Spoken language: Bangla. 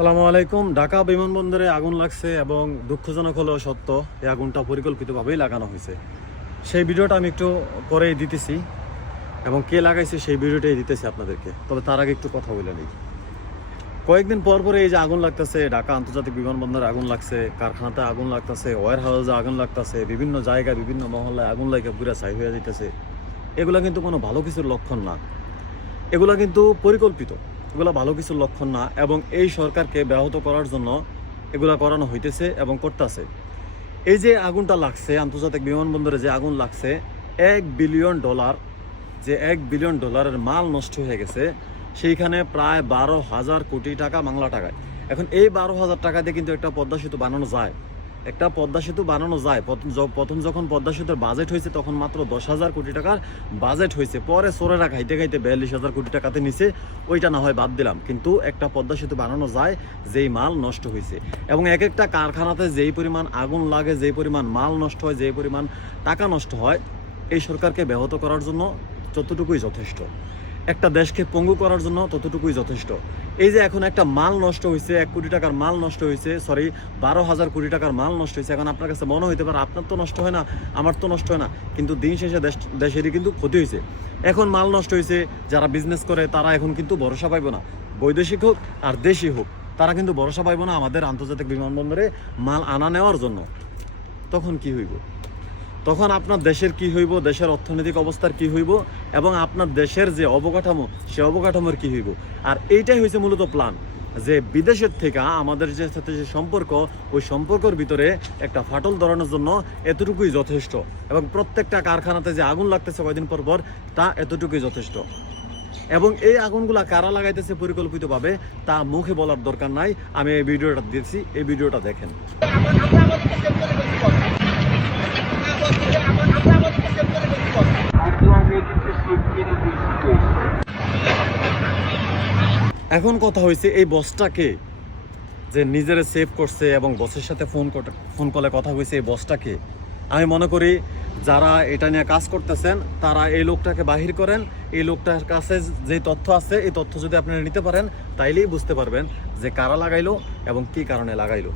আসসালামু আলাইকুম। ঢাকা বিমানবন্দরে আগুন লাগছে এবং দুঃখজনক হলেও সত্য, এই আগুনটা পরিকল্পিতভাবেই লাগানো হয়েছে। সেই ভিডিওটা আমি একটু পরেই দিতেছি এবং কে লাগাইছে সেই ভিডিওটাই দিতেছি আপনাদেরকে। তবে তার আগে একটু কথা বলে নিই। কয়েকদিন পর পরে এই যে আগুন লাগতেছে, ঢাকা আন্তর্জাতিক বিমানবন্দরে আগুন লাগছে, কারখানাতে আগুন লাগতেছে, ওয়্যার হাউসে আগুন লাগতেছে, বিভিন্ন জায়গায় বিভিন্ন মহল্লায় আগুন লাগে পুরা ছাই হয়ে যাইতেছে। এগুলা কিন্তু কোনো ভালো কিছুর লক্ষণ না, এগুলা কিন্তু পরিকল্পিত, এগুলো ভালো কিছুর লক্ষণ না। এবং এই সরকারকে ব্যাহত করার জন্য এগুলা করানো হইতেছে এবং করতেছে। এই যে আগুনটা লাগছে আন্তর্জাতিক বিমানবন্দরে, যে আগুন লাগছে, $1 বিলিয়ন, যে $1 বিলিয়ন মাল নষ্ট হয়ে গেছে, সেইখানে প্রায় 12,000 কোটি টাকা বাংলা টাকায়। এখন এই 12,000 টাকা দিয়ে কিন্তু একটা পদ্মা সেতু বানানো যায়, প্রথম যখন পদ্মা সেতুর বাজেট হয়েছে তখন মাত্র 10,000 কোটি টাকার বাজেট হয়েছে। পরে সোরেরা খাইতে 42,000 কোটি টাকাতে নিচে, ওইটা না হয় বাদ দিলাম, কিন্তু একটা পদ্মা সেতু বানানো যায় যেই মাল নষ্ট হয়েছে। এবং এক একটা কারখানাতে যেই পরিমাণ আগুন লাগে, যেই পরিমাণ মাল নষ্ট হয়, যেই পরিমাণ টাকা নষ্ট হয়, এই সরকারকে ব্যাহত করার জন্য যতটুকুই যথেষ্ট, একটা দেশকে পঙ্গু করার জন্য ততটুকুই যথেষ্ট। এই যে এখন একটা মাল নষ্ট হয়েছে, 1 কোটি টাকার মাল নষ্ট হয়েছে, 12,000 কোটি টাকার মাল নষ্ট হয়েছে। এখন আপনার কাছে মনে হইতে পারে আপনার তো নষ্ট হয় না, আমার তো নষ্ট হয় না, কিন্তু দিন শেষে দেশেরই কিন্তু ক্ষতি হয়েছে। এখন মাল নষ্ট হয়েছে, যারা বিজনেস করে তারা এখন কিন্তু ভরসা পাইব না, বৈদেশিক হোক আর দেশি হোক, তারা কিন্তু ভরসা পাইব না আমাদের আন্তর্জাতিক বিমানবন্দরে মাল আনা নেওয়ার জন্য। তখন কি হইব? তখন আপনার দেশের কি হইব, দেশের অর্থনৈতিক অবস্থার কি হইব, এবং আপনার দেশের যে অবকাঠামো, সে অবকাঠামোর কি হইব। আর এইটাই হয়েছে মূলত প্ল্যান, যে বিদেশের থেকে আমাদের যে সাথে যে সম্পর্ক, ওই সম্পর্কের ভিতরে একটা ফাটল ধরানোর জন্য এতটুকুই যথেষ্ট। এবং প্রত্যেকটা কারখানাতে যে আগুন লাগতেছে কয়দিন পর পর, তা এতটুকুই যথেষ্ট। এবং এই আগুনগুলা কারা লাগাইতেছে পরিকল্পিতভাবে, তা মুখে বলার দরকার নাই। আমি এই ভিডিওটা দিয়েছি, এই ভিডিওটা দেখেন। এখন কথা হয়েছে, এই বসটাকে যে নিজেরা সেভ করছে এবং বসের সাথে ফোন কলে কথা হয়েছে, এই বসটাকে আমি মনে করি যারা এটা নিয়ে কাজ করতেছেন তারা এই লোকটাকে বাহির করেন। এই লোকটার কাছে যে তথ্য আছে, এই তথ্য যদি আপনারা নিতে পারেন, তাইলেই বুঝতে পারবেন যে কারা লাগাইলো এবং কি কারণে লাগাইলো।